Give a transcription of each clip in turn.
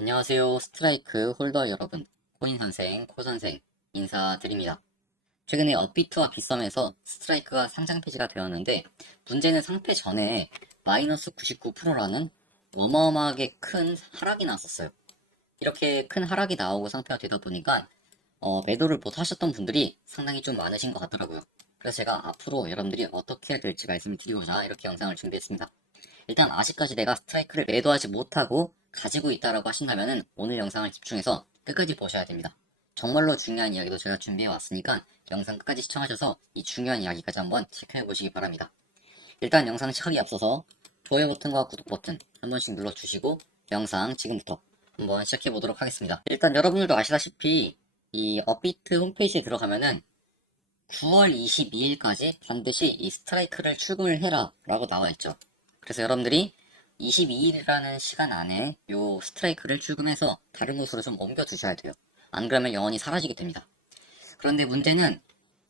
안녕하세요. 스트라이크 홀더 여러분, 코인 선생, 코 선생 인사드립니다. 최근에 업비트와 빗썸에서 스트라이크가 상장 폐지가 되었는데 문제는 상패 전에 마이너스 99%라는 어마어마하게 큰 하락이 났었어요. 이렇게 큰 하락이 나오고 상패가 되다 보니까 매도를 못 하셨던 분들이 상당히 좀 많으신 것 같더라고요. 그래서 제가 앞으로 여러분들이 어떻게 해야 될지 말씀을 드리고자 이렇게 영상을 준비했습니다. 일단 아직까지 내가 스트라이크를 매도하지 못하고 가지고 있다라고 하신다면은 오늘 영상을 집중해서 끝까지 보셔야 됩니다. 정말로 중요한 이야기도 제가 준비해 왔으니까 영상 끝까지 시청하셔서 이 중요한 이야기까지 한번 체크해 보시기 바랍니다. 일단 영상 시작하기 앞서서 좋아요 버튼과 구독 버튼 한 번씩 눌러주시고 영상 지금부터 한번 시작해 보도록 하겠습니다. 일단 여러분들도 아시다시피 이 업비트 홈페이지에 들어가면은 9월 22일까지 반드시 이 스트라이크를 출금을 해라 라고 나와 있죠. 그래서 여러분들이 22일이라는 시간 안에 요 스트라이크를 출금해서 다른 곳으로 좀 옮겨 두셔야 돼요. 안 그러면 영원히 사라지게 됩니다. 그런데 문제는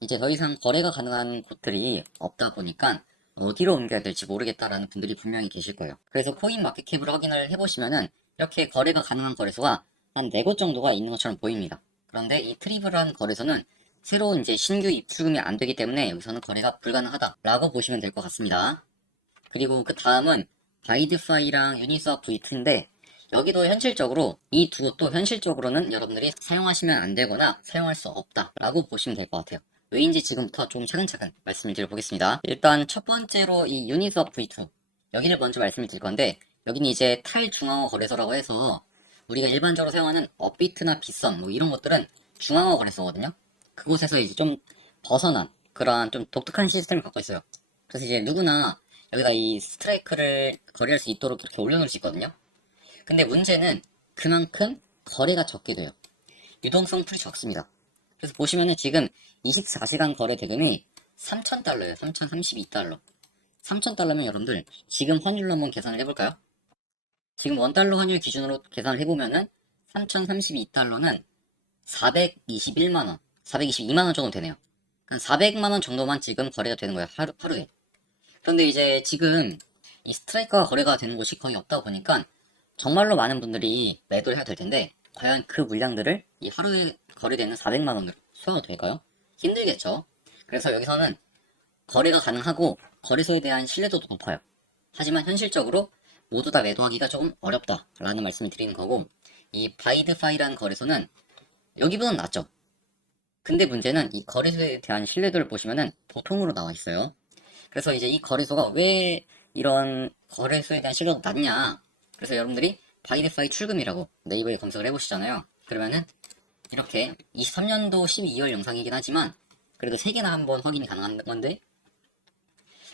이제 더 이상 거래가 가능한 곳들이 없다 보니까 어디로 옮겨야 될지 모르겠다라는 분들이 분명히 계실 거예요. 그래서 코인 마켓캡을 확인을 해보시면은 이렇게 거래가 가능한 거래소가 한 4곳 정도가 있는 것처럼 보입니다. 그런데 이 트리블한 거래소는 새로운 이제 신규 입출금이 안 되기 때문에 여기서는 거래가 불가능하다라고 보시면 될 것 같습니다. 그리고 그 다음은 바이드파이랑 유니스왑 V2인데 여기도 현실적으로 이 두 곳도 현실적으로는 여러분들이 사용하시면 안 되거나 사용할 수 없다라고 보시면 될 것 같아요. 왜인지 지금부터 좀 차근차근 말씀을 드려보겠습니다. 일단 첫 번째로 이 유니스왑 V2 여기를 먼저 말씀을 드릴 건데 여기는 이제 탈중앙화 거래소라고 해서 우리가 일반적으로 사용하는 업비트나 빗썸 뭐 이런 것들은 중앙화 거래소거든요. 그곳에서 이제 좀 벗어난 그러한 좀 독특한 시스템을 갖고 있어요. 그래서 이제 누구나 여기다 이 스트라이크를 거래할 수 있도록 이렇게 올려놓을 수 있거든요. 근데 문제는 그만큼 거래가 적게 돼요. 유동성 풀이 적습니다. 그래서 보시면은 지금 24시간 거래 대금이 3,000달러예요. 3,032달러. 3,000달러면 여러분들 지금 환율로 한번 계산을 해볼까요? 지금 원달러 환율 기준으로 계산을 해보면은 3,032달러는 421만원, 422만원 정도 되네요. 400만원 정도만 지금 거래가 되는 거예요. 하루에. 그런데 이제 지금 이 스트라이크가 거래가 되는 곳이 거의 없다 보니까 정말로 많은 분들이 매도를 해야 될 텐데 과연 그 물량들을 이 하루에 거래되는 400만 원으로 소화가 될까요? 힘들겠죠. 그래서 여기서는 거래가 가능하고 거래소에 대한 신뢰도도 높아요. 하지만 현실적으로 모두 다 매도하기가 조금 어렵다라는 말씀을 드리는 거고 이 바이드파이라는 거래소는 여기보다는 낫죠. 근데 문제는 이 거래소에 대한 신뢰도를 보시면은 보통으로 나와 있어요. 그래서 이제 이 거래소가 왜 이런 거래소에 대한 신뢰도가 낮냐. 그래서 여러분들이 바이드파이 출금이라고 네이버에 검색을 해보시잖아요. 그러면은 이렇게 23년도 12월 영상이긴 하지만 그래도 3개나 한번 확인이 가능한 건데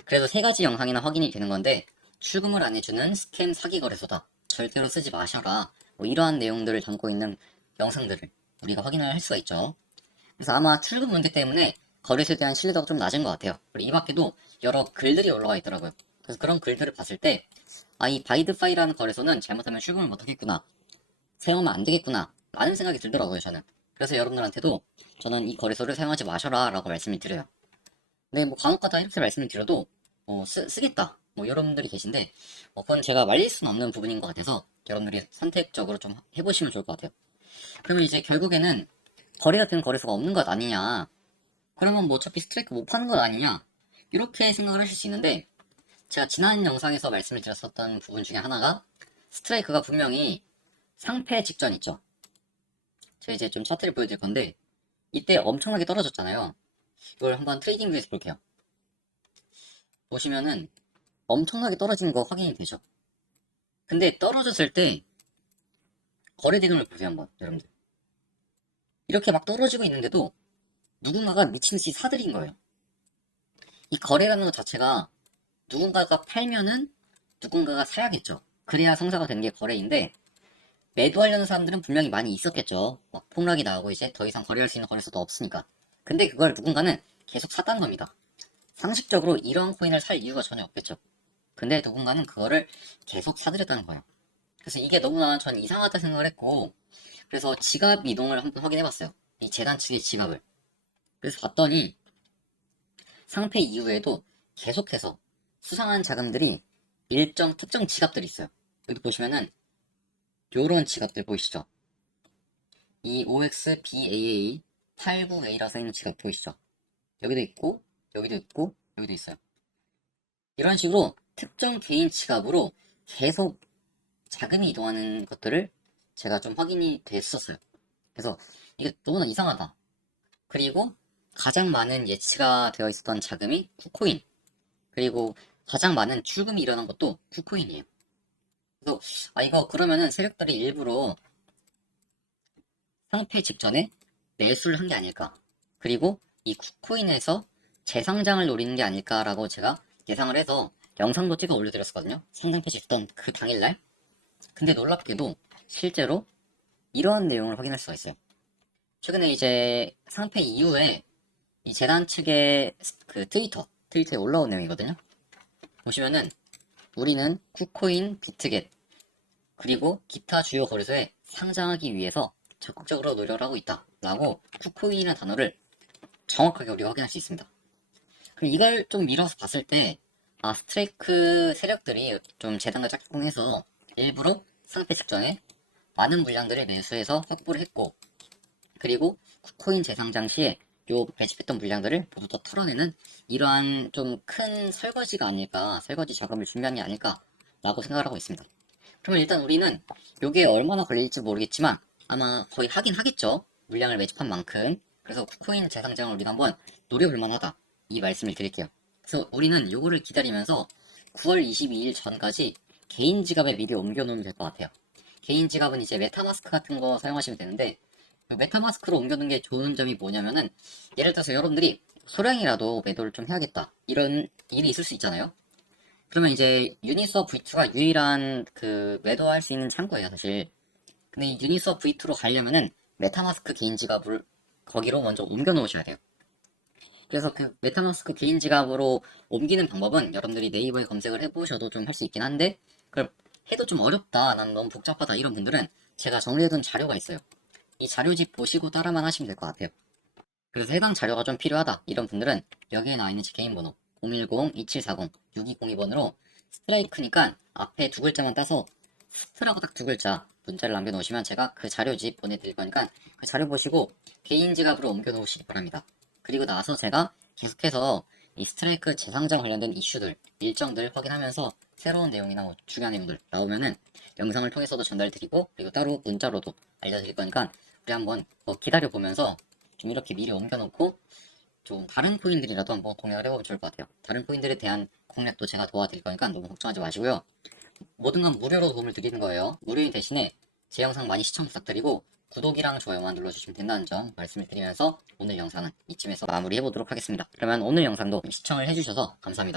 그래도 3가지 영상이나 확인이 되는 건데 출금을 안 해주는 스캠 사기 거래소다. 절대로 쓰지 마셔라. 뭐 이러한 내용들을 담고 있는 영상들을 우리가 확인을 할 수가 있죠. 그래서 아마 출금 문제 때문에 거래소에 대한 신뢰도가 좀 낮은 것 같아요. 그리고 이 밖에도 여러 글들이 올라와 있더라고요. 그래서 그런 글들을 봤을 때, 아, 이 바이드파이라는 거래소는 잘못하면 출금을 못하겠구나. 사용하면 안 되겠구나. 라는 생각이 들더라고요, 저는. 그래서 여러분들한테도 저는 이 거래소를 사용하지 마셔라. 라고 말씀을 드려요. 근데 뭐 간혹가다 이렇게 말씀을 드려도, 쓰겠다. 뭐 여러분들이 계신데, 그건 제가 말릴 수는 없는 부분인 것 같아서 여러분들이 선택적으로 좀 해보시면 좋을 것 같아요. 그러면 이제 결국에는 거래가 되는 거래소가 없는 것 아니냐. 그러면 뭐 어차피 스트라이크 못 파는 것 아니냐. 이렇게 생각을 하실 수 있는데 제가 지난 영상에서 말씀을 드렸었던 부분 중에 하나가 스트라이크가 분명히 상패 직전 있죠. 제가 이제 좀 차트를 보여드릴 건데 이때 엄청나게 떨어졌잖아요. 이걸 한번 트레이딩 뷰에서 볼게요. 보시면은 엄청나게 떨어진 거 확인이 되죠. 근데 떨어졌을 때 거래 대금을 보세요 한번 여러분들. 이렇게 막 떨어지고 있는데도 누군가가 미친듯이 사들인 거예요. 이 거래라는 것 자체가 누군가가 팔면은 누군가가 사야겠죠. 그래야 성사가 되는 게 거래인데 매도하려는 사람들은 분명히 많이 있었겠죠. 막 폭락이 나오고 이제 더 이상 거래할 수 있는 거래소도 없으니까. 근데 그걸 누군가는 계속 샀다는 겁니다. 상식적으로 이런 코인을 살 이유가 전혀 없겠죠. 근데 누군가는 그거를 계속 사들였다는 거예요. 그래서 이게 너무나 전 이상하다 생각을 했고 그래서 지갑 이동을 한번 확인해봤어요. 이 재단 측의 지갑을. 그래서 봤더니 상패 이후에도 계속해서 수상한 자금들이 일정 특정 지갑들이 있어요. 여기 보시면은 요런 지갑들 보이시죠? 이 OXBAA 89A라 써있는 지갑 보이시죠? 여기도 있고, 여기도 있고, 여기도 있어요. 이런 식으로 특정 개인 지갑으로 계속 자금이 이동하는 것들을 제가 좀 확인이 됐었어요. 그래서 이게 너무나 이상하다. 그리고 가장 많은 예치가 되어 있었던 자금이 쿠코인. 그리고 가장 많은 출금이 일어난 것도 쿠코인이에요. 그래서 이거 그러면은 세력들이 일부러 상패 직전에 매수를 한 게 아닐까. 그리고 이 쿠코인에서 재상장을 노리는 게 아닐까라고 제가 예상을 해서 영상도 찍어 올려드렸었거든요. 상장 폐지했던 그 당일날. 근데 놀랍게도 실제로 이러한 내용을 확인할 수가 있어요. 최근에 이제 상패 이후에 이 재단 측의 그 트위터에 올라온 내용이거든요. 보시면은 우리는 쿠코인, 비트겟 그리고 기타 주요 거래소에 상장하기 위해서 적극적으로 노력을 하고 있다 라고 쿠코인이라는 단어를 정확하게 우리가 확인할 수 있습니다. 그럼 이걸 좀 밀어서 봤을 때 스트레이크 세력들이 좀 재단과 짝꿍해서 일부러 상패 직전에 많은 물량들을 매수해서 확보를 했고, 그리고 쿠코인 재상장 시에 요 배집했던 물량들을 모두 다 털어내는 이러한 좀 큰 설거지가 아닐까, 설거지 작업을 준비한 게 아닐까라고 생각을 하고 있습니다. 그러면 일단 우리는 요게 얼마나 걸릴지 모르겠지만 아마 거의 하긴 하겠죠. 물량을 매집한 만큼. 그래서 쿠코인 재상장을 우리가 한번 노려볼 만하다. 이 말씀을 드릴게요. 그래서 우리는 요거를 기다리면서 9월 22일 전까지 개인 지갑에 미리 옮겨놓으면 될 것 같아요. 개인 지갑은 이제 메타마스크 같은 거 사용하시면 되는데, 그 메타마스크로 옮겨놓은 게 좋은 점이 뭐냐면은, 예를 들어서 여러분들이 소량이라도 매도를 좀 해야겠다, 이런 일이 있을 수 있잖아요. 그러면 이제 유니스왑 V2가 유일한 그 매도할 수 있는 창구예요, 사실. 근데 이 유니스왑 V2로 가려면은 메타마스크 개인 지갑을 거기로 먼저 옮겨 놓으셔야 돼요. 그래서 그 메타마스크 개인 지갑으로 옮기는 방법은 여러분들이 네이버에 검색을 해보셔도 좀 할 수 있긴 한데, 그걸 해도 좀 어렵다, 난 너무 복잡하다, 이런 분들은 제가 정리해둔 자료가 있어요. 이 자료집 보시고 따라만 하시면 될 것 같아요. 그래서 해당 자료가 좀 필요하다, 이런 분들은 여기에 나와 있는 제 개인 번호 010-2740-6202번으로 스트라이크니까 앞에 두 글자만 따서 스트라고 딱 두 글자 문자를 남겨놓으시면 제가 그 자료집 보내드릴 거니까 그 자료 보시고 개인 지갑으로 옮겨놓으시기 바랍니다. 그리고 나서 제가 계속해서 이 스트라이크 재상장 관련된 이슈들, 일정들 확인하면서 새로운 내용이나 뭐 중요한 내용들 나오면은 영상을 통해서도 전달드리고, 그리고 따로 문자로도 알려드릴 거니까 우리 한번 기다려 보면서 좀 이렇게 미리 옮겨놓고 좀 다른 코인들이라도 한번 공략을 해보면 좋을 것 같아요. 다른 코인들에 대한 공략도 제가 도와드릴 거니까 너무 걱정하지 마시고요. 모든 건 무료로 도움을 드리는 거예요. 무료인 대신에 제 영상 많이 시청 부탁드리고 구독이랑 좋아요만 눌러주시면 된다는 점 말씀을 드리면서 오늘 영상은 이쯤에서 마무리해보도록 하겠습니다. 그러면 오늘 영상도 시청을 해주셔서 감사합니다.